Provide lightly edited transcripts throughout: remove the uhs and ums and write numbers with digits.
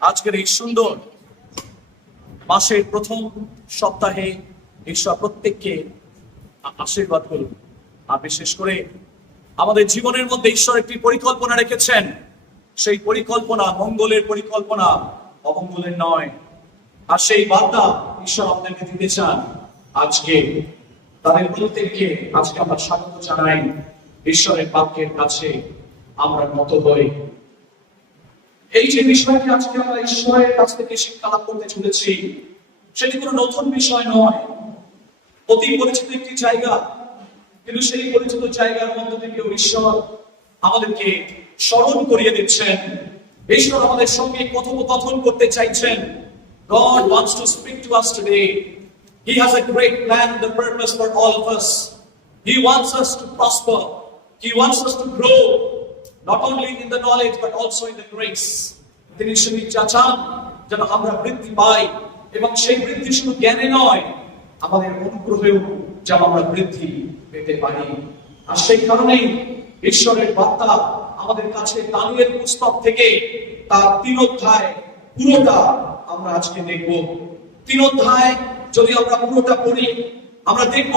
আজকের এই সুন্দর মাসের প্রথম সপ্তাহে ঈশ্বর প্রত্যেককে আশীর্বাদ করুন। আর বিশেষ করে আমাদের জীবনের মধ্যে ঈশ্বর একটি পরিকল্পনা রেখেছেন, সেই পরিকল্পনা মঙ্গলের পরিকল্পনা, অমঙ্গলের নয়। আর সেই বার্তা ঈশ্বর আপনাকে দিতে চান। আজকে তাদের প্রত্যেককে আজকে আমরা স্বাগত জানাই ঈশ্বরের বাক্যের কাছে আমরা নত হই। এই যে বিষয়টি আজকে আমরা ঈশ্বরের কাছ থেকে শিক্ষা লাভ করতে চলেছি, সেটি কোনো নতুন বিষয় নয়, অতি পরিচিত একটি জায়গা। কিন্তু সেই পরিচিত জায়গার মধ্য থেকে ঈশ্বর আমাদেরকে স্মরণ করিয়ে দিচ্ছেন, ঈশ্বর আমাদের সঙ্গে কথোপকথন করতে চাইছেন। God wants to speak to us today. He has a great plan, the purpose for all of us. He wants us to prosper. He wants us to grow, not only in the knowledge but also in the grace. তিনি শুধু চান যেন আমরা বৃদ্ধি পাই, এবং সেই বৃদ্ধি শুধু জ্ঞানে নয়, আমাদের অনুগ্রহেও যেন আমরা বৃদ্ধি পেতে পারি। আর সেই কারণেই ঈশ্বরের বার্তা আমাদের কাছে দানিয়েল পুস্তক থেকে তার 3 অধ্যায় পুরোটা আমরা আজকে দেখব। 3 অধ্যায় যদি আমরা পুরোটা পড়ি, আমরা দেখব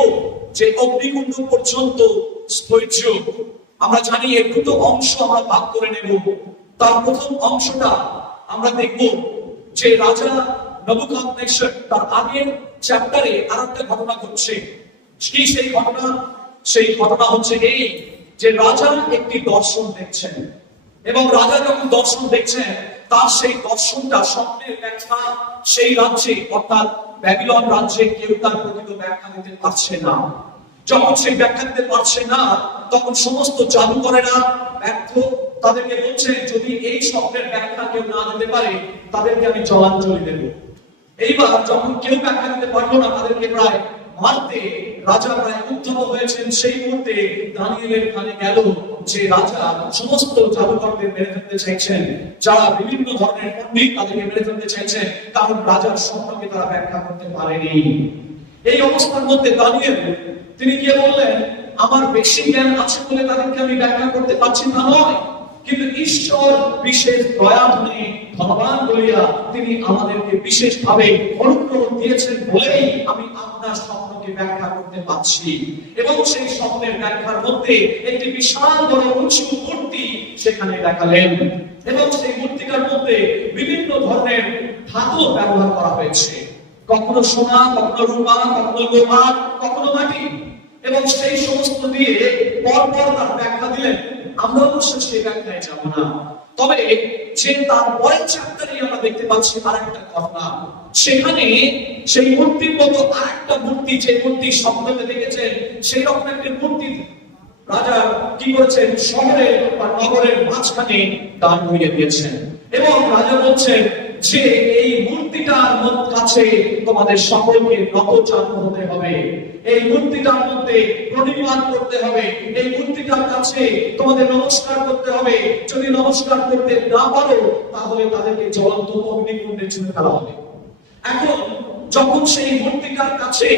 যে অগ্নিকুণ্ড পর্যন্ত স্থৈর্য। আমরা জানি এর 2টো অংশ আমরা ভাগ করে নেব। তার প্রথম অংশটা আমরা দেখব যে রাজা নেবুকাদনেছর তার আগের চ্যাপ্টারে আরেকটা ঘটনা ঘটছে। কি সেই ঘটনা? সেই ঘটনা হচ্ছে এই যে রাজা একটি দর্শন দেখছেন, এবং রাজা যখন দর্শন দেখছেন তার সেই দর্শনটা স্বপ্নের ব্যাখ্যা সেই রাজ্যে অর্থাৎ ব্যাবিলন রাজ্যে কেউ তার প্রকৃত ব্যাখ্যা দিতে পারছে না। যখন সেই ব্যাখ্যা দিতে পারছে না, তখন সমস্ত জাদুকরেরা ব্যর্থ। তাদেরকে বলছে যদি এই স্বপ্নের ব্যাখ্যা কেউ না দিতে পারে তাদেরকে আমি জলাঞ্জলি দেব। এইবার যখন কেউ ব্যাখ্যা দিতে পারলো না, তাদেরকে প্রায় মারতে রাজা প্রায় উদ্ধত হয়েছেন। সেই মুহূর্তে দানিয়েলের কানে গেল যে রাজা সমস্ত জাদুকরদের মেরে ফেলতে চাইছেন, যারা বিভিন্ন ধরনের পণ্ডিত তাদেরকে মেরে ফেলতে চাইছেন, কারণ রাজার স্বপ্নকে তারা ব্যাখ্যা করতে পারেনি। এই অবস্থার মধ্যে দানিয়েল তিনি গিয়ে বললেন, আমার বেশি জ্ঞান আছে বলে তাদেরকে আমি ব্যাখ্যা করতে পারছি না নয়, কিন্তু ঈশ্বর বিশেষ দয়া ধনে ধনবান বলিয়া তিনি আমাদেরকে বিশেষভাবে অনুগ্রহ দিয়েছেন বলেই আমি আপনার স্বপ্নকে ব্যাখ্যা করতে পারছি। এবং সেই স্বপ্নের ব্যাখ্যার মধ্যে একটি বিশাল বড় উঁচু মূর্তি সেখানে দেখালেন, এবং সেই মূর্তিটার মধ্যে বিভিন্ন ধরনের ধাতু ব্যবহার করা হয়েছে, কখনো সোনা, কখনো রূপা, কখনো লোহা, কখনো মাটি, এবং সেই সমস্ত দিয়ে পরপর তার ব্যাখ্যা দিলেন। আমরা অবশ্য সেই ব্যাখ্যায় যাব না, তবে যে তার পরের চ্যাপ্টারে আমরা দেখতে পাচ্ছি আরেকটা ঘটনা। সেখানে সেই মূর্তির মতো আরেকটা মূর্তি, যে মূর্তি স্বপ্নতে দেখেছেন সেই রকম একটা মূর্তি রাজা কি করেছেন, শহরে বা নগরের মাঝখানে দাঁড় করিয়ে দিয়েছেন, এবং রাজা বলছেন যে এই মূর্তিটার কাছে তোমাদের সকলকে নতজানু হতে হবে, এই মূর্তিটার মধ্যে প্রণিপাত করতে হবে, এই মূর্তিটার কাছে তোমাদের নমস্কার করতে হবে। যদি নমস্কার করতে না পারো তাহলে তাদেরকে জ্বলন্ত অগ্নিকুণ্ডে ছুঁড়ে ফেলা হবে। এখন যখন সেই মূর্তিটার কাছে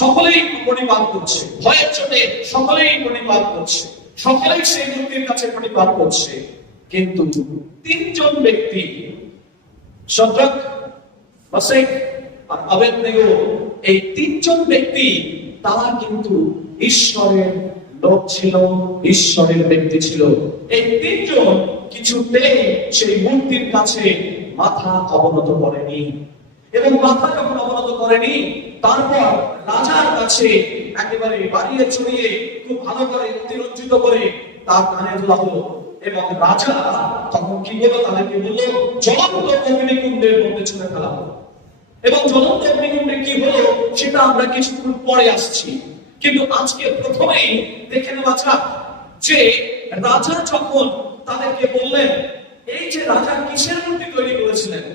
সকলেই প্রণিপাত করছে, ভয়ের চোটে সকলেই প্রণিপাত করছে, সকলেই সেই মূর্তির কাছে প্রণিপাত করছে, কিন্তু 3 জন ব্যক্তি শাদ্রাক, মেশাক আর আবেদনেগো, এই 3 জন ব্যক্তি তারা কিন্তু ঈশ্বরের লোক ছিল, ঈশ্বরের ব্যক্তি ছিল। এই 3 জন কিছুতেই সেই মূর্তির কাছে মাথা অবনত করেনি, এবং মাথা যখন অবনত করেনি তারপর রাজার কাছে একেবারে বাড়িয়ে চড়িয়ে খুব ভালো করে অতিরঞ্জিত করে তার কানে তোলা হলো, এবং রাজা তখন কি বলল, তাদেরকে বলল জ্বলন্ত অগ্নিকুণ্ডের মধ্যে ছুঁড়ে ফেলা হলো। এবং জ্বলন্ত অগ্নিকুণ্ডে কি হলো সেটা আমরা কিছুক্ষণ পরে আসছি, কিন্তু আজকে প্রথমেই দেখে নেওয়া যাক যে রাজা যখন তাদেরকে বললেন, এই যে রাজা কিসের মূর্তি তৈরি করেছিলেন,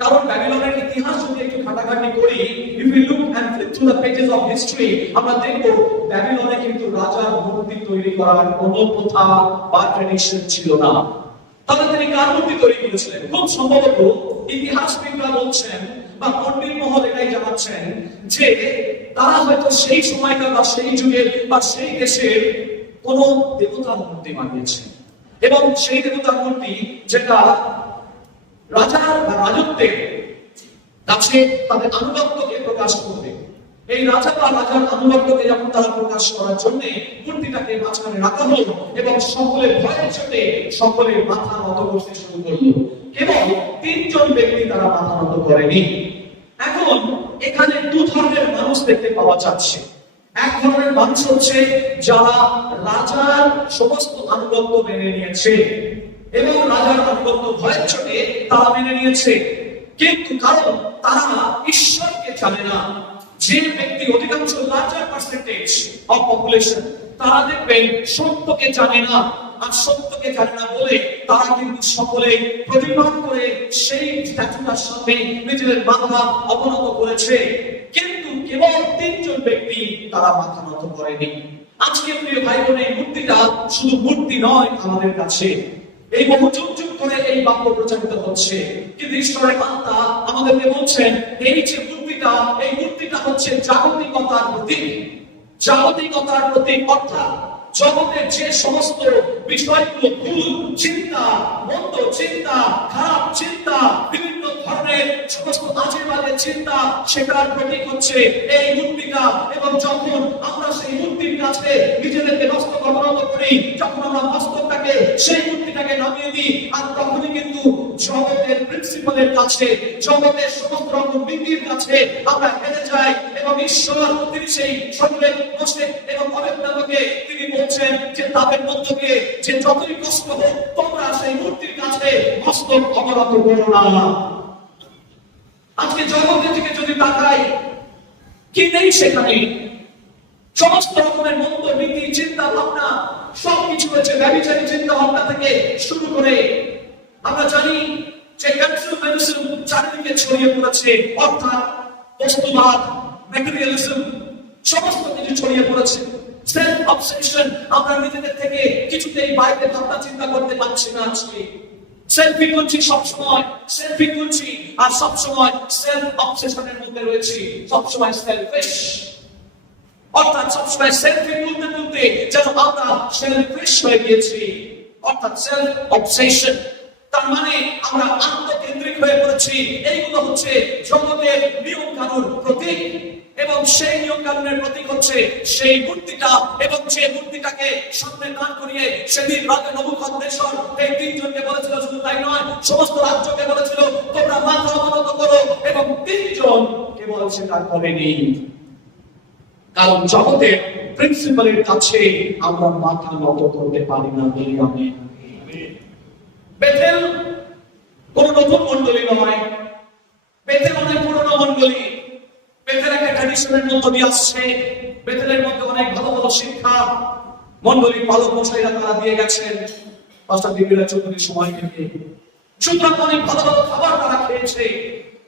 কারণ ব্যাবিলনের ইতিহাস যদি একটু ঘাটাঘাটি করি, if we look and flip through the pages of history, আমরা দেখব ব্যাবিলনে কিন্তু রাজার মূর্তি তৈরি করার কোনো প্রথা বা ট্র্যাডিশন ছিল না। তাহলে তিনি কার মূর্তি তৈরি করেছিলেন? খুব সম্ভবত ইতিহাসবিদরা বলছেন বা পণ্ডিত মহল এটাই জানাচ্ছেন যে তারা হয়তো সেই সময়কার বা সেই যুগের বা সেই দেশের কোন দেবতার মূর্তি বানিয়েছেন, এবং সেই দেবতার মূর্তি যেটা রাজা কাছে তাদের আনুগত্যকে প্রকাশ করবে। এই রাজা বা রাজার আনুগত্যকে যখন তারা প্রকাশ করার জন্য মূর্তিটাকে মাঝখানে রাখা হলো এবং সকলের ভয়ের চোটে সকলের মাথা নত করতে শুরু করলো। কেবল 3 জন ব্যক্তি তারা মাথা নত করেনি। এখন এখানে 2 ধরনের মানুষ দেখতে পাওয়া যাচ্ছে। এক ধরনের মানুষ হচ্ছে যারা রাজার সমস্ত আনুগত্য মেনে নিয়েছে এবং রাজার আনুগত্য ভয়ের চোটে তারা মেনে নিয়েছে, কিন্তু কারণ তারা ঈশ্বরকে জানে না। যে ব্যক্তি অধিকাংশ লার্জার পার্সেন্টেজ অফ পপুলেশন তারা দেখবেন সত্যকে জানে না, আর সত্যকে জানে না বলে তারা কিন্তু সকলে প্রতিবাদ করে সেই স্ট্যাচুটার সামনে নিজেদের মাথা অবনত করেছে, কিন্তু কেবল 3 জন ব্যক্তি তারা মাথা নত করেনি। আজকে প্রিয় ভাই বোন, এই মূর্তিটা শুধু মূর্তি নয় আমাদের কাছে। এই বহু যুগ যুগ ধরে এই বাক্য প্রচারিত হচ্ছে, কিন্তু ঈশ্বরের আত্মা আমাদেরকে বলছেন এই যে মূর্তিটা, এই মূর্তিটা হচ্ছে জাগতিকতার প্রতীক। জাগতিকতার প্রতীক অর্থাৎ জগতের যে সমস্ত বিষয়গুলো ভুল চিন্তা, মন্দ চিন্তা, খারাপ চিন্তা, বিভিন্ন ধরনের সমস্ত আজে বাজে চিন্তা, সেটার প্রতীক হচ্ছে এই মূর্তিটা। এবং যখন আমরা সেই মূর্তির কাছে নিজেদেরকে মস্তক অবনত করি, যখন আমরা মস্তকটাকে সেই মূর্তিটাকে নামিয়ে দিই, আর তখনই কিন্তু জগতের প্রিন্সিপালের কাছে, জগতের সমস্ত রকম নীতির কাছে আমরা হেরে যাই। এবং ঈশ্বর তিনি সেই শরীরের বসে এবং অবেদনাকে তিনি বলছেন যে তাদের মধ্য দিয়ে যে যতই কষ্ট হোক তোমরা সেই মূর্তির কাছে মস্তক অবনত করো না। আজকে জগতের দিকে যদি তাকাই, কি নেই সেখানে? সমস্ত রকমের মন্দ নীতি, চিন্তা ভাবনা সবকিছু হচ্ছে। ব্যভিচারী চিন্তা ভাবনা থেকে শুরু করে আমরা জানি যে কনফিউশন চারিদিকে ছড়িয়ে পড়েছে, অর্থাৎ বস্তুবাদ, ম্যাটেরিয়ালিজম সমস্ত কিছু ছড়িয়ে পড়েছে। সেলফ অবসেশন, আমরা নিজেদের থেকে কিছুতেই বাইরে ভাবনা চিন্তা করতে পারছি না। আজকে সেলফি তুলছি সবসময়, সেলফি তুলছি আর সবসময় সেলফ অবসেশনের মধ্যে রয়েছি, সবসময় সেলফিশ, অর্থাৎ সবসময় সেলফি তুলতে তুলতে যেন আমরা সেলফিশ হয়ে গিয়েছি, অর্থাৎ সেলফ অবসেশন। তার মানে আমরা আত্মকেন্দ্রিক হয়ে পড়েছি। এইগুলো হচ্ছে জগতের নিয়ম কানুন প্রতীক, এবং সেই নিয়ম কানুনের প্রতীক হচ্ছে সেই মূর্তিটা। এবং যে মূর্তিটাকে সামনে দাঁড় করিয়ে সেদিন রাজা নবুকদনেছর এই 3 জনকে বলেছিল, শুধু তাই নয় সমস্ত রাজ্যকে বলেছিল তোমরা মাথা অবনত করো, এবং 3 জন কেবল সেটা করেনি। কারণ জগতের প্রিন্সিপালের কাছে আমরা মাথা নত করতে পারি না। বেথেল কোন নতুন মন্ডলী নয়, বেথেল অনেক পুরনো মন্ডলী। বেথেল একটা ট্র্যাডিশনের মধ্য দিয়ে আসছে। বেথেলের মধ্যে অনেক ভালো ভালো শিক্ষা মন্ডলীর পালক মশাইরা তারা দিয়ে গেছেন পাস্টার দিবিরা চৌধুরীর সময় থেকে। সুতরাং অনেক ভালো ভালো খাবার তারা খেয়েছে।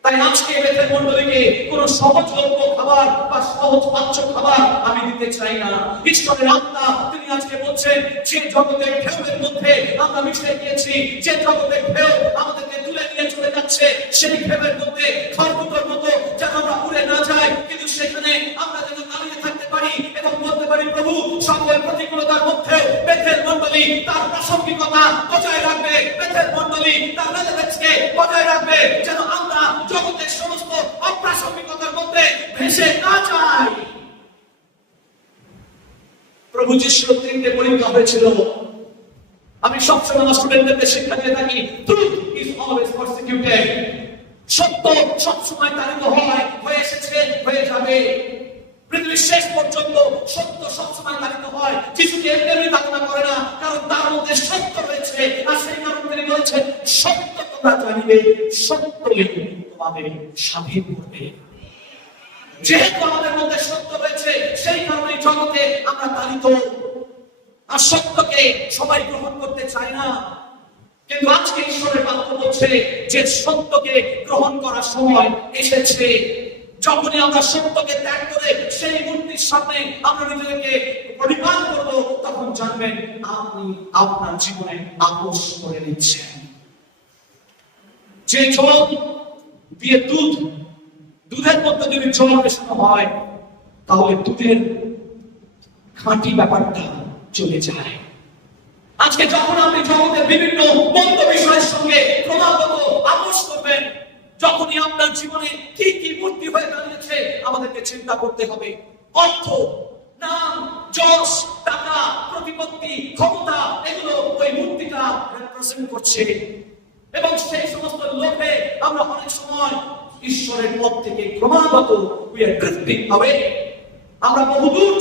তাই আজকে বেথেল মন্ডলীকে কোন সহজলভ্য খাবার বা সহজ পাচ্য খাবার আমি দিতে চাই না। ঈশ্বরের আত্মা তিনি আজকে বলছেন যে জগতের ঢেউয়ের মধ্যে আমরা মিশে গিয়েছি, যে জগতের ঢেউ আমাদেরকে তুলে নিয়ে চলে যাচ্ছে, সেই ঢেউয়ের মধ্যে খড়কুটোর মতো যেন আমরা উড়ে না যাই, কিন্তু সেখানে আমরা যেন দাঁড়িয়ে থাকতে পারি এবং বলতে পারি প্রভু সকল প্রতিকূলতার মধ্যে বেথেল মন্ডলী তার প্রাসঙ্গিকতা বজায় রাখবে, বেথেল মন্ডলী তার রেলেভেন্সকে বজায় রাখবে, যেন আমরা জগতের সমস্ত অপ্রাসঙ্গিকতার মধ্যে ভেসে না যাই। প্রভু যিশুর 3টে পরীক্ষা হয়েছিল। আমি সবসময় আমার স্টুডেন্টদেরকে শিক্ষা দিয়ে থাকি, ট্রুথ ইজ অলওয়েজ পারসিকিউটেড। সত্য সবসময় তাড়িত হয়, হয়ে এসেছে, হয়ে যাবে। পৃথিবীর শেষ পর্যন্ত সত্য সবসময় তাড়িত হয়। যিশুকে এমনি তাড়না করে না, কারণ তার মধ্যে সত্য রয়েছে। আর সেই কারণে তিনি বলেছেন সত্য তোমরা জানিবে, সত্যই তোমাদের স্বাধীন করবে। যেহেতু আমাদের মধ্যে সত্য রয়েছে, সেই কারণে জগতে আমরা তাড়িত। আর সত্যকে সবাই গ্রহণ করতে চায় না, কিন্তু আজকে ঈশ্বরের বাক্য বলছে যে সত্যকে গ্রহণ করার সময় এসেছে। যখনই আমরা সত্যকে ত্যাগ করে সেই মূর্তির সামনে আমরা নিজেদেরকে পরিপাল করব, তখন জানবেন আপনি আপনার জীবনে আপোষ করে নিচ্ছেন। যে জল দিয়ে দুধের মধ্যে যদি জল মেশানো হয়, তাহলে দুধের খাঁটি ব্যাপারটা চলে যায়। আজকে যখন আপনি জগতের বিভিন্ন মন্দ বিষয়ের সঙ্গে ক্রমাগত আপোষ করবেন, যখনই আপনার জীবনে কি কি মূর্তি হয়ে দাঁড়িয়েছে আমাদেরকে চিন্তা করতে হবে। অর্থ, নাম, যশ, টাকা, প্রতিপত্তি, ক্ষমতা, এগুলো ওই মূর্তিটা রিপ্রেজেন্ট করছে। এবং সেই সমস্ত লোভে আমরা অনেক সময় ঈশ্বরের পথ থেকে ক্রমাগত আমরা বহুদূর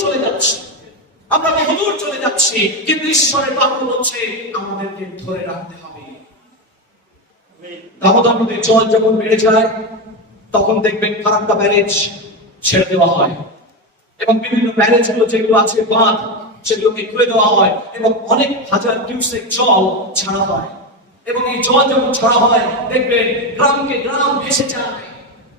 চলে যাচ্ছি, কিন্তু ঈশ্বরের বাক্য বলছে আমাদেরকে ধরে রাখতে হবে। দামোদর নদীর জল যখন বেড়ে যায় তখন দেখবেন ফারাক্কা ব্যারেজ ছেড়ে দেওয়া হয় এবং বিভিন্ন ব্যারেজ গুলো যেগুলো আছে বাঁধ সেগুলোকে খুলে দেওয়া হয় এবং অনেক হাজার কিউসেক জল ছাড়া হয়। এবং এই জল যখন ছাড়া হয় দেখবেন গ্রামকে গ্রাম ভেসে যায়।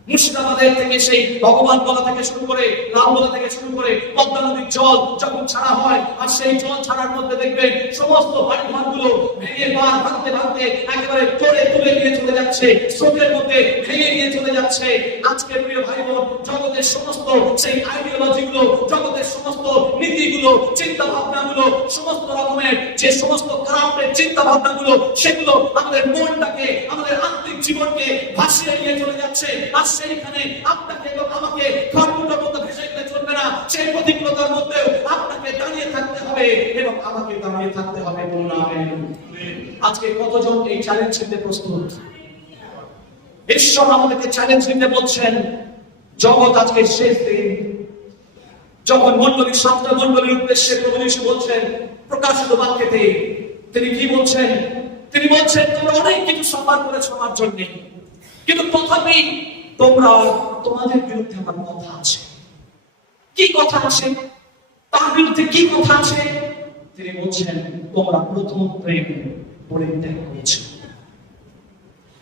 মুর্শিদাবাদের থেকে সেই ভগবান বলা থেকে শুরু করে লালগোলা থেকে শুরু করে পদ্মা নদীর জল যখন ছাড়া হয় আর সেই জল ছাড়ার মধ্যে দেখবেন সমস্ত বাড়ি ঘরগুলো ভেঙে ভাঙতে একেবারে তুলে নিয়ে চলে যাচ্ছে, স্রোতের মধ্যে ভেঙে নিয়ে চলে যাচ্ছে। আজকে প্রিয় ভাই বোন, জগতের সমস্ত সেই আইডিওলজি গুলো, জগতের সমস্ত নীতিগুলো, চিন্তা ভাবনাগুলো, সমস্ত রকমের যে সমস্ত খারাপের চিন্তা ভাবনাগুলো, সেগুলো আমাদের মনটাকে, আমাদের আত্মিক জীবনকে ভাসিয়ে নিয়ে চলে যাচ্ছে। আর সেইখানে আপনাকে এবং আমাকে খড়কুটোর মতো ভেসে গেলে চলবে না। সেই প্রতিকূলতার মধ্যেও আপনাকে দাঁড়িয়ে থাকতে হবে এবং আমাকে দাঁড়িয়ে থাকতে হবে। বলুন আমেন। আজকে কতজন এই চ্যালেঞ্জ নিতে প্রস্তুত? ঈশ্বর আমাদেরকে চ্যালেঞ্জ নিতে বলছেন। জগৎ আজকে শেষ দিন, যখন মণ্ডলীর সাতটা মণ্ডলীর উদ্দেশ্যে প্রভু যিশু বলছেন প্রকাশিত বাক্যেতে, তিনি কি বলছেন? তিনি বলছেন তোমরা অনেক কিছু সম্মান করেছো আমার জন্য, কিন্তু তথাপি তোমাদের বিরুদ্ধে আমার কথা আছে। কি কথা আছে? তার বিরুদ্ধে কি কথা আছে? তিনি বলছেন তোমরা প্রথম প্রেম পরিত্যাগ করেছো।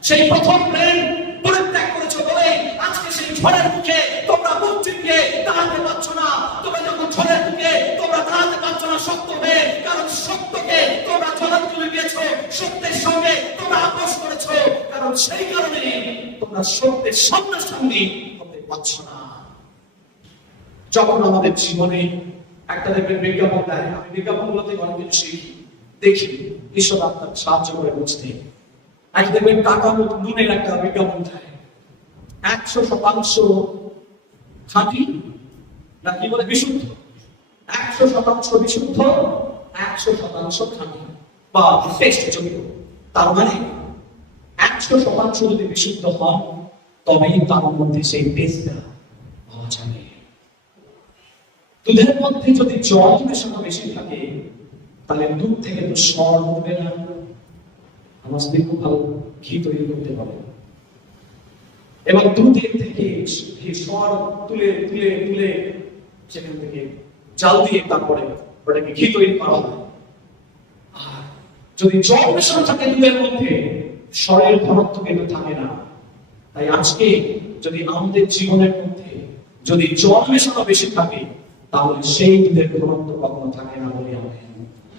সেই প্রথম প্রেম পরিত্যাগ করেছো বলে আজকে সেই ঝড়ের মুখে তোমরা মুখ চিপিয়ে দাঁড়াতে পারছো না। তবে যখন ঝড়ের মুখে তোমরা দাঁড়াতে পারছো না সত্য হয়ে, কারণ সত্যকে তোমরা জলাঞ্জলি দিয়েছো, সত্যের সঙ্গে তোমরা আপোষ করেছো, কারণ সেই কারণে তোমরা সত্যের সামনাসামনি হতে পারছো না। যখন আমাদের জীবনে একটা দেখবেন বিজ্ঞাপন দেয়, আমি বিজ্ঞাপনগুলোতে অনেক কিছু শিখি, দেখি, ঈশ্বর আপনার সাহায্য করে বুঝতে। আজ দেখবেন টাকা নুনের একটা বিজ্ঞাপন দেয়, 100% খাঁটি না কি বলে বিশুদ্ধ, 100% বিশুদ্ধ, 100% খাঁটি বা টেস্ট যোগ্য। তার মানে 100% যদি বিশুদ্ধ হন তবেই তার মধ্যে সেই টেস্টটা পাওয়া যাবে। দুধের মধ্যে যদি জল মেশানো বেশি থাকে তাহলে দুধ থেকে তো স্বর উঠবে না। আমার স্ত্রী খুব ভালো ঘি তৈরি করতে পারে এবং দুধের থেকে স্বর তুলে তুলে তুলে সেখান থেকে জাল দিয়ে তারপরে ওটাকে ঘি তৈরি করা হয়। আর যদি জল মেশানো থাকে দুধের মধ্যে স্বরের ঘনত্ব কিন্তু থাকে না। তাই আজকে যদি আমাদের জীবনের মধ্যে যদি জল মেশানো বেশি থাকে তাহলে সেই দুধের ঘনত্ব কখনো থাকে না বলে আমি।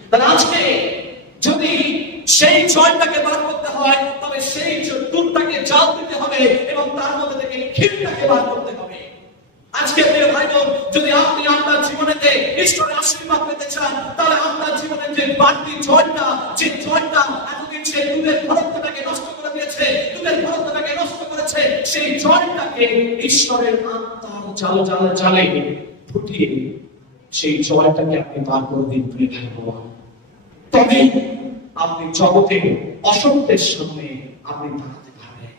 তাহলে আজকে যদি সেই জলটাকে বার করতে হয় তবে সেই দুধটাকে জাল দিতে হবে এবং তার মধ্যে থেকে ক্ষীরটাকে বার করতে হবে। আজকে প্রিয় ভাই বোন, যদি আপনি আপনার জীবনেতে ঈশ্বরের আশীর্বাদ পেতে চান তাহলে আপনার জীবনের যে বাড়তি জলটা, যে জলটা এতদিন সেই দুধের ঘনত্বটাকে নষ্ট করে দিয়েছে, দুধের ঘনত্বটাকে নষ্ট করেছে, সেই জলটাকে ঈশ্বরের আত্মার জালে ফুটিয়ে সেই জলটাকে আপনি বার করে দিন প্রিয় ভাই বোন। তবে আপনি জগতে অসত্যের সামনে আপনি দাঁড়াতে পারবেন।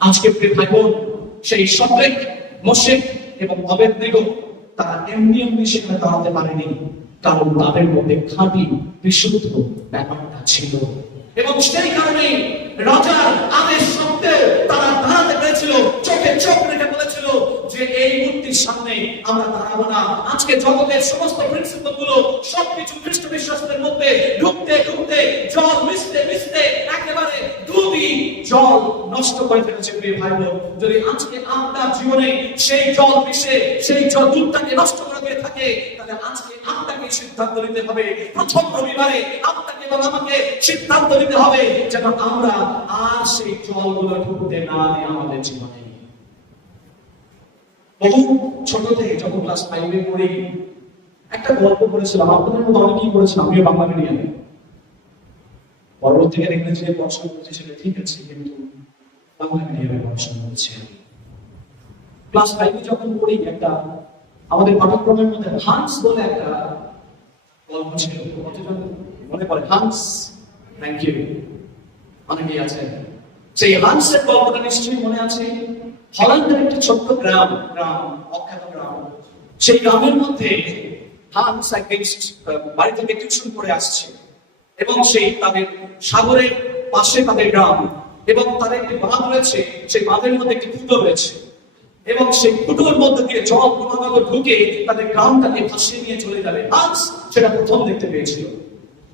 আজকে প্রিয় ভাই বোন, সেই সদ্রেক, মোশেক এবং অবেদনেগো তারা এমনি সেখানে দাঁড়াতে পারেনি, কারণ তাদের মধ্যে খাঁটি বিশুদ্ধ ব্যাপারটা ছিল এবং সেই কারণে রাজার আদেশ সত্ত্বেও তারা দাঁড়াতে পেরেছিল, চোখে চোখ রেখে বলেছিল যে এই মূর্তির সামনে আমরা দাঁড়াবো না। আজকে জগতের সমস্ত প্রিন্সিপাল গুলো সবকিছু খ্রিস্ট বিশ্বাসের মধ্যে ঢুকতে ঢুকতে জল মিশতে মিশতে একেবারে দুধই জল নষ্ট করে ফেলেছে প্রিয় ভাই বোন। যদি আজকে আপনার জীবনে সেই জল মিশে সেই জল দুধটাকে নষ্ট করে দিয়ে থাকে তাহলে আজকে আপনাকে সিদ্ধান্ত নিতে হবে, প্রথম রবিবারে আপনাকে এবং আমাকে সিদ্ধান্ত নিতে হবে যেন আমরা আর সেই জলগুলো ঢুকতে না দিই আমাদের জীবনে। বহু ছোট থেকে যখন ক্লাস 5 এ পড়ি একটা গল্প পড়েছিলাম, আপনাদের মধ্যে অনেকেই পড়েছিলাম, আমিও বাংলা মিডিয়ামে। পরবর্তীকালে ইংরেজিতে পড়াশোনা করছি সেটা ঠিক আছে, কিন্তু বাংলা মিডিয়ামে পড়াশোনা করেছি। ক্লাস 5 যখন পড়ি, একটা আমাদের পাঠ্যক্রমের মধ্যে হান্স বলে একটা গল্প ছিল। কতজন মনে পড়ে হান্স? থ্যাংক ইউ, অনেকেই আছে। সেই হান্সের গল্পটা নিশ্চয়ই মনে আছে। হল্যান্ডের একটি ছোট্ট গ্রাম, অখ্যাত গ্রাম। সেই গ্রামের মধ্যে হান্স একদিন বাড়ি থেকে টিউশন করে আসছে, এবং সেই তাদের সাগরের পাশে তাদের গ্রাম, এবং তাদের একটি বাঁধ রয়েছে। সেই বাঁধের মধ্যে একটি ফুটো রয়েছে, এবং সেই ফুটোর মধ্যে দিয়ে জল ক্রমাগত ঢুকে তাদের গ্রামটাকে ভাসিয়ে নিয়ে চলে যাবে। হান্স সেটা প্রথম দেখতে পেয়েছিল,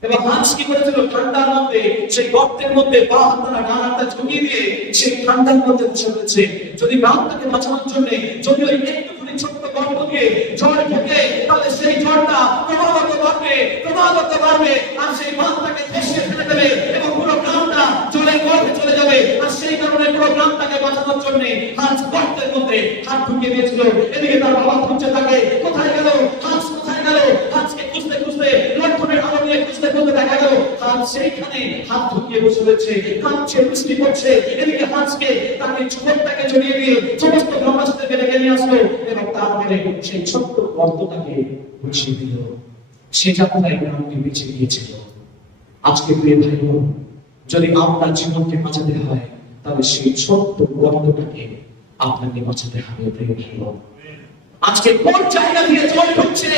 এবং হান্স কি করেছিল, ঠান্ডার মধ্যে সেই গর্তের মধ্যে পা হাতটা ডান হাতটা ঝুঁকিয়ে দিয়ে সেই ঠান্ডার মধ্যে বসে রয়েছে। যদি গ্রামটাকে বাঁচানোর জন্য যদি ওই একটুখানি ছোট্ট গর্ত দিয়ে জল ঢুকে, তাহলে সেই জলটা ক্রমাগত বাড়বে আর সেই বাঁধটাকে ধসিয়ে ফেলে দেবে, এবং পুরো গ্রামটা জলের গর্ভে চলে যাবে। আর সেই কারণে পুরো গ্রামটাকে বাঁচানোর জন্য হান্স গর্তের মধ্যে হাত ঢুকিয়ে দিয়েছিল। এদিকে তার বাবা খুঁজতে থাকে, কোথায় গেল হান্স, কোথায় গেল? হান্সকে খুঁজতে খুঁজতে লণ্ঠনের আলো নিয়ে খুঁজতে খুঁজতে দেখা গেল হান্স সেইখানে হাত ঢুকিয়ে বসে রয়েছে। কাঁদছে, বৃষ্টি পড়ছে। এদিকে হান্সকে তাকে ছোটটাকে জড়িয়ে দিয়ে সমস্ত গ্রামবাসীদেরকে ডেকে নিয়ে আসলো, এবং তারপরে সেই ছোট্ট গর্তটাকে বুঝিয়ে দিল। সে যাত্রায় গ্রামটি বেঁচে গিয়েছিল। আজকে প্রিয় ভাই বোন, যদি আপনার জীবনকে বাঁচাতে হয়, তাহলে সেই ছোট্ট গর্তটাকে আপনাকে বাঁচাতে হবে। প্রিয় ভাই বোন, আজকে কোন জায়গা দিয়ে জল ঢুকছে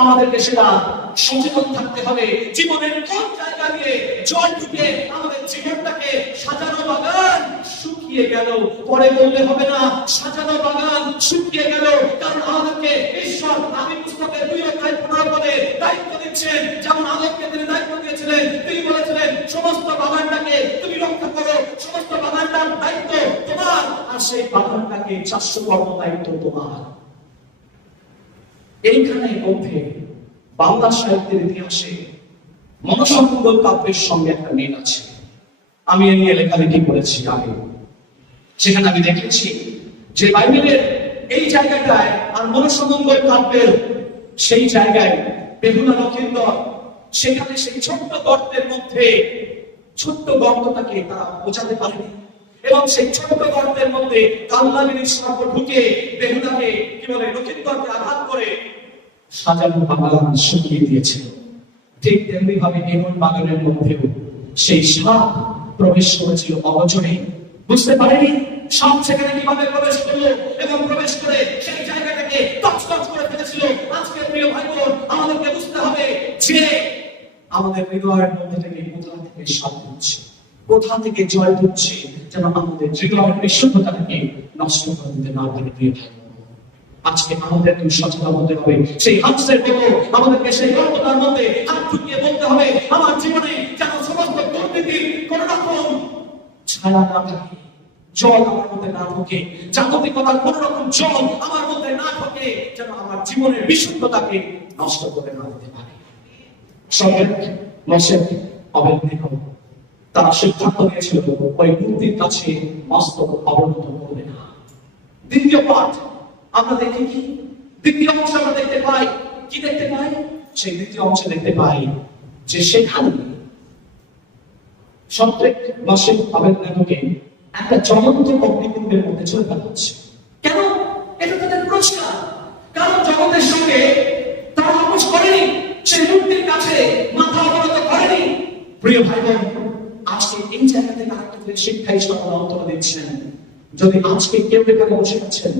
আমাদেরকে সেটা সচেতন থাকতে হবে। জীবনের কোন জায়গা দিয়ে জল ঢুকে আমাদের জীবনটাকে সাজানো বাগান শুকিয়ে গেল, পরে বললে হবে না সাজানো বাগান শুকিয়ে গেল। কারণ আমাদেরকে ঈশ্বর আদি পুস্তকের 2:15 পদে দায়িত্ব দিচ্ছেন। যেমন আদমকে তিনি দায়িত্ব দিয়েছিলেন, তিনি বলেছিলেন সমস্ত বাগানটাকে তুমি রক্ষা করো, সমস্ত বাগানটার দায়িত্ব তোমার, আর সেই বাগানটাকে চাষ করার দায়িত্ব তোমার। এইখানে মধ্যে বাংলা সাহিত্যের ইতিহাসে মনসামঙ্গল কাব্যের সঙ্গে একটা মিল আছে। আমি এ নিয়ে লেখালেখি করেছি আগে। সেখানে আমি দেখেছি যে বাইবেলের এই জায়গাটায় আর মনসামঙ্গল কাব্যের সেই জায়গায় বেহুলা লক্ষিন্দর, সেখানে সেই ছোট্ট গর্তের মধ্যে ছোট্ট গর্তটাকে তারা বোঝাতে পারেনি, এবং সেই ছোট্ট গর্তের মধ্যে কাল্লাগিনীর সর্প ঢুকে বেহুলাকে কি বলে লক্ষিন্দরকে আঘাত করে সাজানো বাগান শুকিয়ে দিয়েছিল। ঠিক তেমনি ভাবে এমন বাগানের মধ্যেও সেই সাপ প্রবেশ করেছিল অগোচরে, বুঝতে পারেনি সাপ সেখানে কিভাবে প্রবেশ করলো, এবং প্রবেশ করে সেই জায়গাটাকে তছনছ করে ফেলেছিল। আজকে প্রিয় ভাই বোন, আমাদেরকে বুঝতে হবে যে আমাদের হৃদয়ের মধ্যে থেকে কোথা থেকে সাপ ঢুকছে, কোথা থেকে জল ঢুকছে, যেন আমাদের হৃদয়ের বিশুদ্ধতাকে নষ্ট করে দিতে না পারে। প্রিয় ভাই, আজকে আমাদের সচেতন হতে হবে। সেই হান্সের মতো আমাদেরকে সেই গল্পটার মধ্যে হাত ঢুকিয়ে বলতে হবে, আমার জীবনে যেন সমস্ত দুর্নীতি কোন রকম ছায়া না থাকে, জল আমার মধ্যে না ঢোকে, জাগতিকতার কোন রকম জল আমার মধ্যে না ঢোকে, যেন আমার জীবনের বিশুদ্ধতাকে নষ্ট করে না দিতে পারে। তারা সিদ্ধান্ত নিয়েছিল ওই মূর্তির কাছে মস্তক অবনত করবে না। দ্বিতীয় পাঠ আমরা দেখি কি, দ্বিতীয় অংশ আমরা দেখতে পাই কি, দেখতে পাই সেই দ্বিতীয় অংশে দেখতে পাই যে সেখানে সন্ত্রেক মাসিক আবেদনকে একটা জ্বলন্ত অগ্নিকুণ্ডের মধ্যে চলে ফেলা হচ্ছে। কেন? এটা তাদের পুরস্কার। কারণ জগতের সঙ্গে তারা আপোষ করেনি, সেই মূর্তির কাছে মাথা অবনত করেনি। প্রিয় ভাই বোন, আজকে এই জায়গা থেকে আরেকটা শিক্ষা ঈশ্বর অন্তর দিচ্ছেন। যদি আজকে কেউ এখানে বসে আছেন,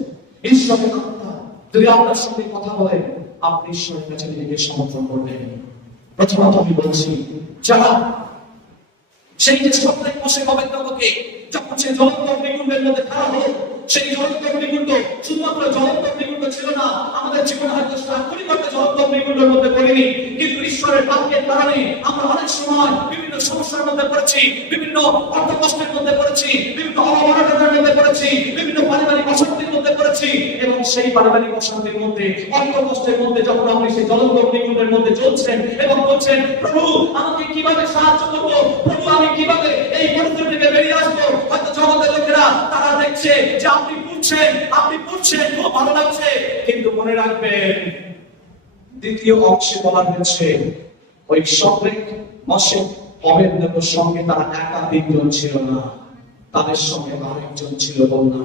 ঈশ্বরের আত্মা যদি আপনার সঙ্গে কথা বলেন, আপনি ঈশ্বরের কাছে নিজেকে সমর্পণ করবেন। প্রথমত আমি বলছি, যারা সেই যে সন্ত্রাস বসে গোবিন্দকে যখন সে জ্বলন্ত অগ্নিকুণ্ডের মধ্যে ফেলা হলো, সেই জ্বলন্ত অগ্নিকুণ্ড শুধুমাত্র জ্বলন্ত অগ্নিকুণ্ড ছিল না, আমাদের জীবনে হয়তো আক্ষরিকভাবে জ্বলন্ত অগ্নিকুণ্ডের মধ্যে পড়িনি, কিন্তু ঈশ্বরের বাক্যের কারণে আমরা অনেক সময় বিভিন্ন সমস্যার মধ্যে পড়েছি, বিভিন্ন অর্থকষ্টের মধ্যে পড়েছি, বিভিন্ন অবমাননার মধ্যে পড়েছি, বিভিন্ন পারিবারিক অশান্তির মধ্যে পড়েছি, এবং সেই পারিবারিক অশান্তির মধ্যে, অর্থকষ্টের মধ্যে যখন আপনি সেই জ্বলন্ত অগ্নিকুণ্ডের মধ্যে চলছেন এবং বলছেন, প্রভু আমাকে কিভাবে সাহায্য করবো, প্রভু আমি কিভাবে এই পরিস্থিতি থেকে বেরিয়ে আসবো, হয়তো জগতের লোকেরা তারা দেখছে যে আপনি পড়ছেন খুব ভালো লাগছে, কিন্তু মনে রাখবেন দ্বিতীয় অংশে বলা হয়েছে ওই সন্ত্রেক মাসিক অবেদনের সঙ্গে তারা একাধিকজন ছিল না, তাদের সঙ্গে আরেকজন ছিল বন্যা।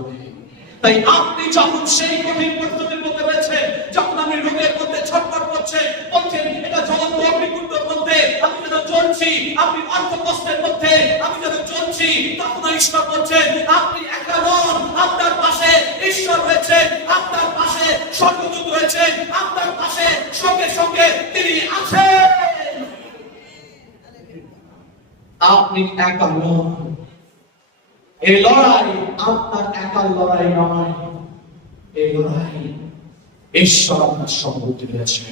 তাই আপনি যখন সেই কঠিন পরিস্থিতির মধ্যে রয়েছেন, যখন আমি রোগের মধ্যে ছটফট করছে, বলছেন এটা জ্বলন্ত অগ্নিকুণ্ডের মধ্যে আমি যেন জ্বলছি, আপনি অর্থ কষ্টের মধ্যে আমি যেন জ্বলছি, তখন ঈশ্বর বলছেন আপনি একা নন, আপনার পাশে ঈশ্বর রয়েছে, আপনার পাশে স্বর্গদূত রয়েছে, আপনার পাশে সঙ্গে সঙ্গে তিনি আছেন। আপনি একা নন। এই লড়াই আপনার একার লড়াই নয়, এই লড়াই ঈশ্বর আপনার সঙ্গে রয়েছে।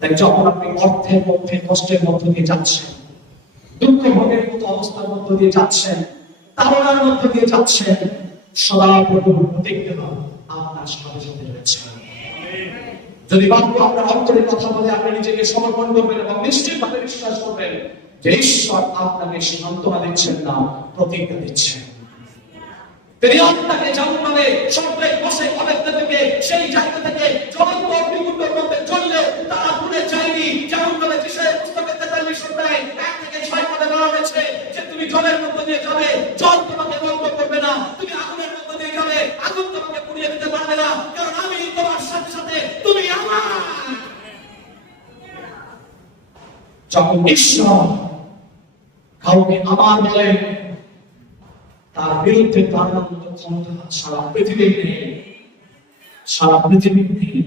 তাই যখন আপনি অর্থের মধ্যে কষ্টের মধ্য দিয়ে যাচ্ছেন, দুঃখ ভোগের মতো অবস্থার মধ্য দিয়ে যাচ্ছেন, তাড়নার মধ্য দিয়ে যাচ্ছেন, সদা প্রভু দেখতে হবে আপনার সাথে সাথে রয়েছে। যদি বাক্য আপনার অন্তরের কথা বলে আপনি নিজেকে সমর্পণ করবেন এবং নিশ্চিতভাবে বিশ্বাস করবেন যে ঈশ্বর আপনাকে সান্ত্বনা দিচ্ছেন না, প্রতিজ্ঞা দিচ্ছেন। তিনি আপনাকে যেমনভাবে স্বর্গের বসে অনেক থেকে সেই জায়গা থেকে জ্বলন্ত অগ্নিকুণ্ডের মধ্যে চললে তারা ভুলে যায়নি, যেমনভাবে যিশায়া পুস্তকে 43 অধ্যায় 1 থেকে 6 পদে বলা হয়েছে যে তুমি জলের মধ্যে দিয়ে যাবে, জল তোমাকে দগ্ধ করবে না, তুমি আগুনের মধ্যে দিয়ে যাবে, আগুন তোমাকে পুড়িয়ে দিতে পারবে না, কারণ আমি তোমার সাথে সাথে, তুমি আমার। যখন ঈশ্বর কাউকে আমার বলে, তার বিরুদ্ধে দাঁড়ানোর মতো ক্ষমতা সারা পৃথিবী নেই, সারা পৃথিবী নেই।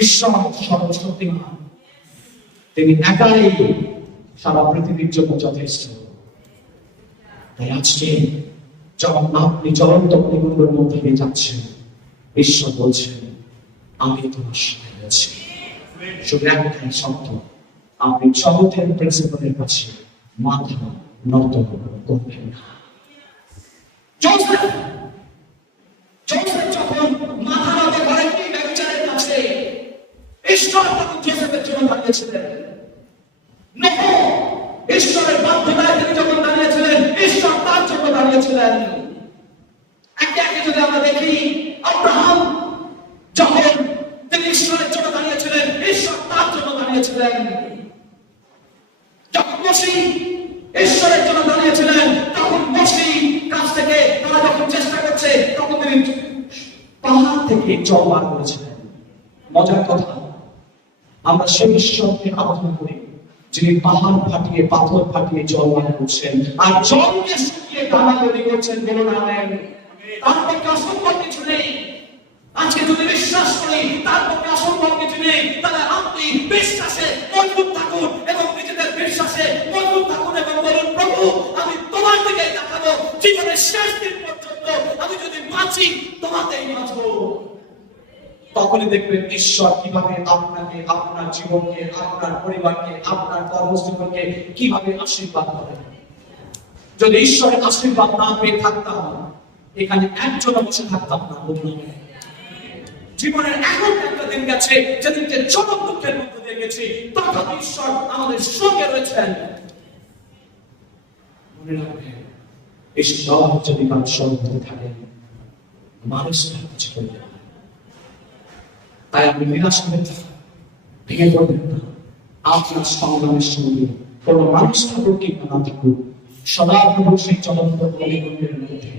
ঈশ্বর সর্বশক্তিমান, তিনি একাই সারা পৃথিবীর জন্য যথেষ্ট। তাই আজকে যখন আপনি জ্বলন্ত অগ্নিকুণ্ডের মধ্যে দিয়ে যাচ্ছেন, ঈশ্বর বলছেন আমি তোমার সাথে আছি। শুধু একটাই শব্দ, আপনি জগতের প্রিন্সিপালের কাছে মাথা নত করবেন না। যোসেফ যখন মাথা নত করেননি ব্যভিচারের কাছে, ঈশ্বর তখন যোসেফের জন্য দাঁড়িয়েছিলেন। নোহ ঈশ্বরের বাধ্যতায় তিনি যখন দাঁড়িয়েছিলেন, ঈশ্বর তার জন্য দাঁড়িয়েছিলেন। একে একে যদি আমরা দেখি, আব্রাহাম যখন তিনি ঈশ্বরের জন্য দাঁড়িয়েছিলেন, ঈশ্বর তার জন্য দাঁড়িয়েছিলেন। যখন মসি ঈশ্বরের জন্য দাঁড়িয়েছিলেন, তখন মসি কাছ থেকে তারা যখন চেষ্টা করছে, তখন তিনি পাহাড় থেকে জল বার করেছিলেন। মজার কথা, আমরা সেই ঈশ্বরকে আরাধনা করি যিনি পাহাড় ফাটিয়ে পাথর ফাটিয়ে জল বার করছেন আর জলকে শুকিয়ে দানা তৈরি করছেন। বলুন আমেন। তার পক্ষে অসম্ভব কিছু নেই। আজকে যদি বিশ্বাস করি তার পক্ষে অসম্ভব কিছু নেই, তাহলে আপনি বিশ্বাসে মজবুত থাকুন এবং নিজেদের বিশ্বাসে মজবুত থাকুন এবং বলুন প্রভু আমি তোমার দিকে তাকাবো, জীবনের শেষ দিন পর্যন্ত আমি যদি বাঁচি তোমাতেই বাঁচবো। তখনই দেখবেন ঈশ্বর কিভাবে আপনাকে, আপনার জীবনকে, আপনার পরিবারকে, আপনার কর্মজীবনকে কিভাবে আশীর্বাদ করেন। যদি ঈশ্বরের আশীর্বাদ না পেয়ে থাকতাম, এখানে একজন বসে থাকতাম না। জীবনের এমন একটা দিন গেছে যেদিনকে চরম দুঃখের মধ্যে দিয়ে গেছি, তথাপি ঈশ্বর আমাদের সঙ্গে রয়েছেন। মনে রাখবেন, ঈশ্বর যদি কারো সঙ্গে থাকেন, মানুষ কিছু করবে না। তাই আপনি নিরাশ হবেন না, ভেঙে পড়বেন না। আপনার সংগ্রামের সঙ্গে কোনো মানুষ থাকুক কিংবা না থাকুক, সদা প্রভু সেই চলন্ত অগ্নিকুণ্ডের মধ্যে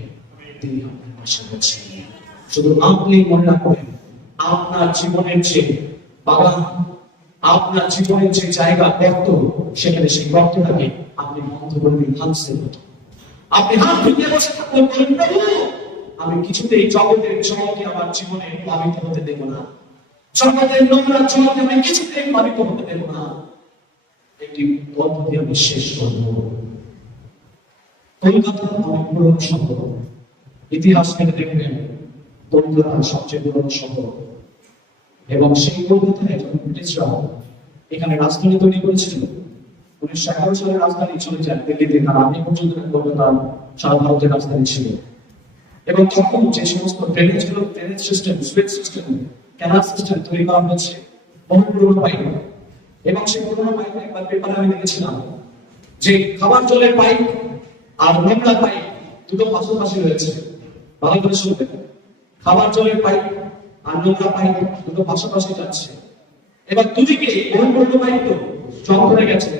তিনি আপনার পাশে রয়েছেন। শুধু আপনি মনে রাখবেন, আপনার জীবনের যে বাগান, আপনার জীবনের যে জায়গা গর্ত, সেখানে সেই গর্তটাকে আপনি বন্ধ করে দিন হাঁসের মতো। আপনি হাত ধুয়ে বসে থাকুন, প্রভু আমি কিছুতেই জগতের জলকে আমার জীবনে প্লাবিত হতে দেব না, জগতের নোংরা জলকে আমি কিছুতেই প্লাবিত হতে দেব না। একটি পদ্ধতি আমি শেষ করব। কলকাতা অনেক পুরনো শহর, ইতিহাস থেকে দেখবেন কলকাতা সবচেয়ে পুরনো শহর এবং সেই কলকাতায় যখন ব্রিটিশরা এখানে রাজধানী তৈরি করেছিল, 1911 সালে রাজধানী চলে যায় দিল্লিতে, তার আগে পর্যন্ত কলকাতা সারা ভারতের রাজধানী ছিল। এবং তখন যে সমস্ত drainage system, switch system, canal system তৈরি করা হয়েছে, বহু পুরনো পাইপ, এবং সেই পুরনো পাইপ একবার পেপারে আমি দেখেছিলাম যে খাবার জলের পাইপ আর নোংরা পাইপ দুটো পাশাপাশি রয়েছে। ভালো করে শুনবেন, খাবার জলের পাইপ আর নোংরা পাইপ দুটো পাশাপাশি যাচ্ছে। এবার দুদিকে বহু পুরনো পাইপ তো জং ধরে গেছে,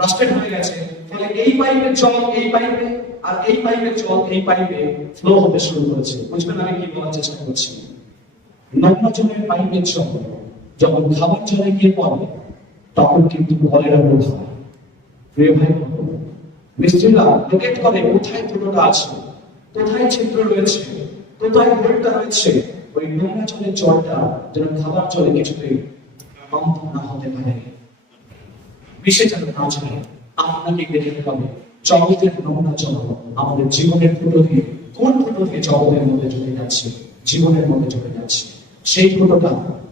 রাস্টেড হয়ে গেছে, ফলে এই পাইপের জল এই পাইপে আর এই পাইপের জল এই পাইপে ফ্লো হতে শুরু করেছে। বুঝবেন আমি কি বলার চেষ্টা করছি? নোংরা জলের পাইপের জল যখন খাবার জলে গিয়ে পড়ে তখন কিন্তু কলেরা রোগ হয়। প্রিয় ভাই মিস্ত্রিরা লোকেট করে কোথায় ত্রুটিটা আছে, কোথায় ছিদ্র রয়েছে, কোথায় ভুলটা রয়েছে। ওই নোংরা জলের জলটা যেন খাবার জলে কিছুতেই বন্ধ না হতে পারে, মিশে যেন না যায়। আপনাকে দেখতে হবে জগতের নোংরা জল আমাদের জীবনের ফুটো দিয়ে, কোন ফুটো দিয়ে জগতের মধ্যে চলে যাচ্ছে, জীবনের মধ্যে চলে যাচ্ছে, সেই ফুটোটা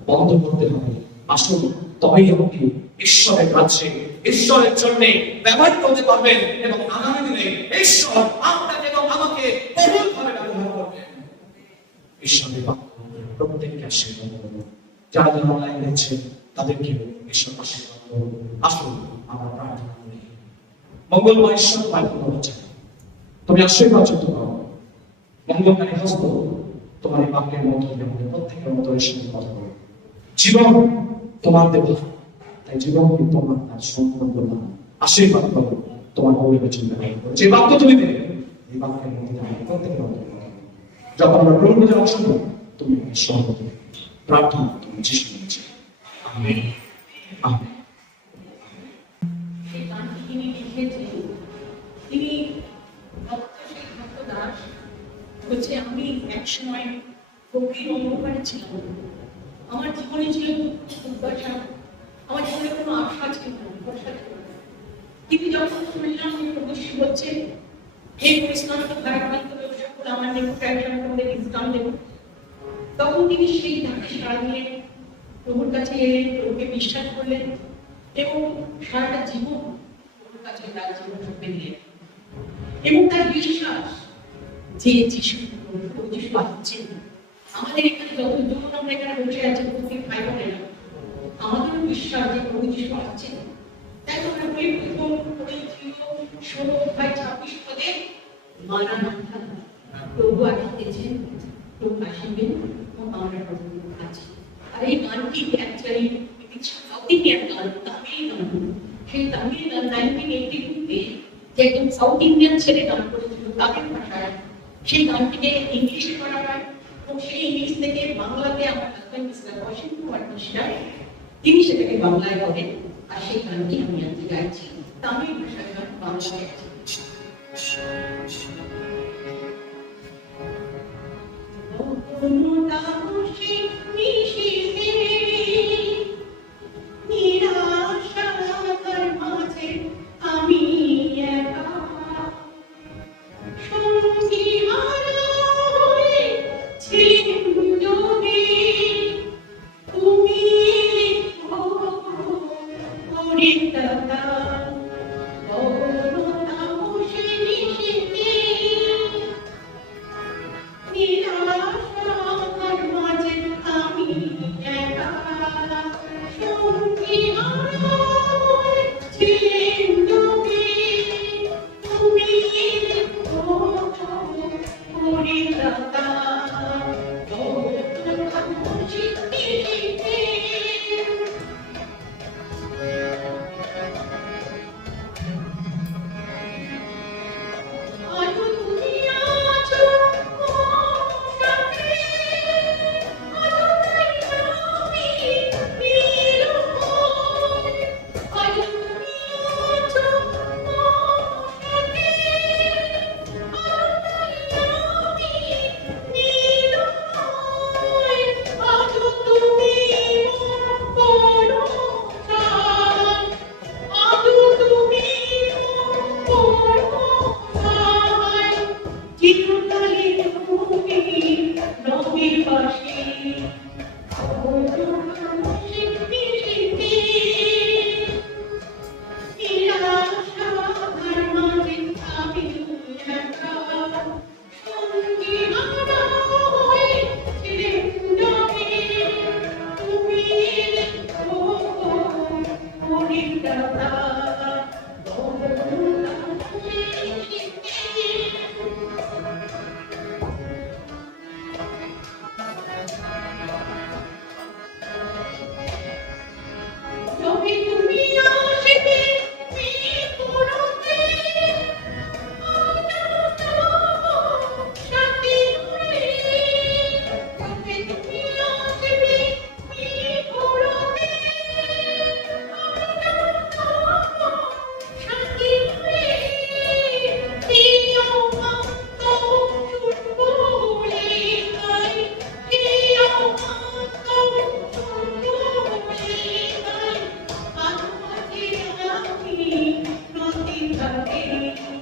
বন্ধ করতে হবে। আসুন, তবেই আপনি ঈশ্বরের রাজ্যে ঈশ্বরের জন্য ব্যবহার করতে পারবেন এবং আগামী দিনে ঈশ্বর আপনাকে এবং আমাকে বহুলভাবে ব্যবহার করবেন। ঈশ্বরের বাক্য প্রত্যেককে আশীর্বাদ করুন। যারা যারা অনলাইন দেখছে তাদেরকে ঈশ্বর আশীর্বাদ করুন। আসুন আমরা প্রার্থনা করি। মঙ্গলময় ঈশ্বর তোমায় ধন্যবাদ চাই, তুমি আশীর্বাদ যুক্ত করো। মঙ্গলকারী হস্ত তোমার এই বাক্যের মধ্য দিয়ে আমাদের প্রত্যেকের অন্তরের সাথে কথা বলো। জীবন তোমার দেবা, তাই জীবনকে তোমার কাজ সম্পন্ন করলাম। আশীর্বাদ করো তোমার গৌরবের জন্য। যে বাক্য তুমি দেবে এই বাক্যের মধ্যে আমাদের প্রত্যেকের অন্তরে যখন আমরা গ্রহণ করে অংশ নেব, তুমি সহমত প্রার্থনা তুমি যিশু নামে। Amen amen. সেই গানটি তিনি লিখেছেন, তিনি ভক্ত দাস বলছে, আমি একসময় গভীর অন্ধকারে ছিলাম, আমার জীবনে ছিল দুর্দশা, আমার জীবনে কোনো আশা ছিল না, ভরসা ছিল না। কিন্তু যখন শুনলাম প্রভু বলছে, হে পরিশ্রান্ত ভারাক্রান্ত সকল আমার নিকট একজন তোমাদের বিশ্রাম দেব, তখন তিনি সেই ডাকে সাড়া দিয়ে প্রভুর কাছে এলেন, প্রভুকে বিশ্বাস করলেন এবং সারাটা জীবন প্রভুর কাছে তার জীবন সঁপে দিলেন। এবং তার বিশ্বাস যে যিশু আসছেন। আমাদের এখানে যতজন আমরা এখানে বসে আছি প্রত্যেক ভাই বোনেরা, আমাদেরও বিশ্বাস যে প্রভু যিশু আসছেন। তাই তো আমরা বলি প্রথম Corinthians 16:26 পদে মারানাথা, প্রভু আসিতেছেন, প্রভু আসিবেন ও আমরা প্রভুর কাছে। আর এই গানটি অ্যাকচুয়ালি সাউথ ইন্ডিয়ান গান, তামিল গান। সেই তামিল গান 1982-তে যে একজন সাউথ ইন্ডিয়ান ছেলে গান করেছিল তামিল ভাষায়, সেই গানটিকে ইংলিশে করা হয় এবং সেই ইংলিশ থেকে বাংলাতে আমার হাজব্যান্ড মিস্টার অসীম কুমার মিশ্রা তিনি সেটাকে বাংলায় করেন। আর সেই গানটি আমি আজকে গাইছি, তামিল ভাষায় গান বাংলায় আছে। রাধে